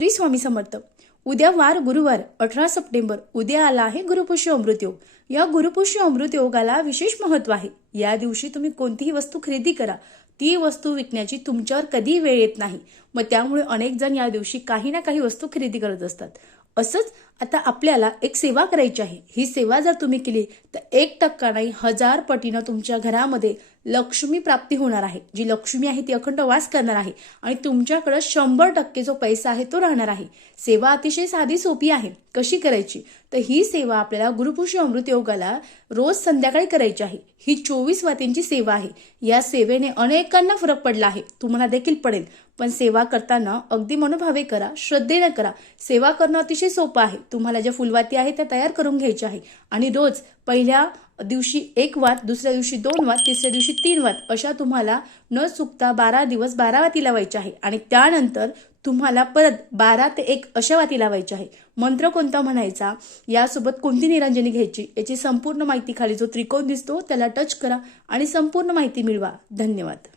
श्री स्वामी समर्थ। उद्या वार गुरुवार 18 सप्टेंबर। उद्या आला आहे गुरुपुष्य अमृत योग। या गुरुपुष्य अमृत योगाला विशेष महत्व आहे। या दिवशी तुम्ही कोणतीही वस्तू खरेदी करा, ती वस्तू विकण्याची तुमच्यावर कधी वेळ येत नाही। मग त्यामुळे अनेक जण या दिवशी काही ना काही वस्तू खरेदी करत असतात। असंच आता आपल्याला एक सेवा करायची आहे। ही सेवा जर तुम्ही केली तर 1% नाही 1000 पटीनं तुमच्या घरामध्ये लक्ष्मी प्राप्ती होणार आहे। जी लक्ष्मी आहे ती अखंड वास करणार आहे आणि तुमच्याकडे 100% जो पैसा आहे तो राहणार आहे। सेवा अतिशय साधी सोपी आहे। कशी करायची तर ही सेवा आपल्याला गुरुपुष्य अमृत योगाला रोज संध्याकाळी करायची आहे। ही 24 वातींची सेवा आहे। या सेवेने अनेकांना फरक पडला आहे, तुम्हाला देखील पडेल। पण सेवा करताना अगदी मनोभावे करा, श्रद्धेने करा। सेवा करणं अतिशय सोपं आहे। तुम्हाला ज्या फुलवाती आहेत त्या तयार करून घ्यायच्या आहे आणि रोज पहिल्या दिवशी 1 वात, दुसऱ्या दिवशी 2 वात, तिसऱ्या दिवशी 3 वात अशा तुम्हाला न चुकता 12 दिवस 12 वाती लावायच्या आहे आणि त्यानंतर तुम्हाला परत 12 ते 1 अशा वाती लावायच्या आहे। मंत्र कोणता म्हणायचा, यासोबत कोणती निरांजनी घ्यायची याची संपूर्ण माहिती खाली जो त्रिकोण दिसतो त्याला टच करा आणि संपूर्ण माहिती मिळवा। धन्यवाद।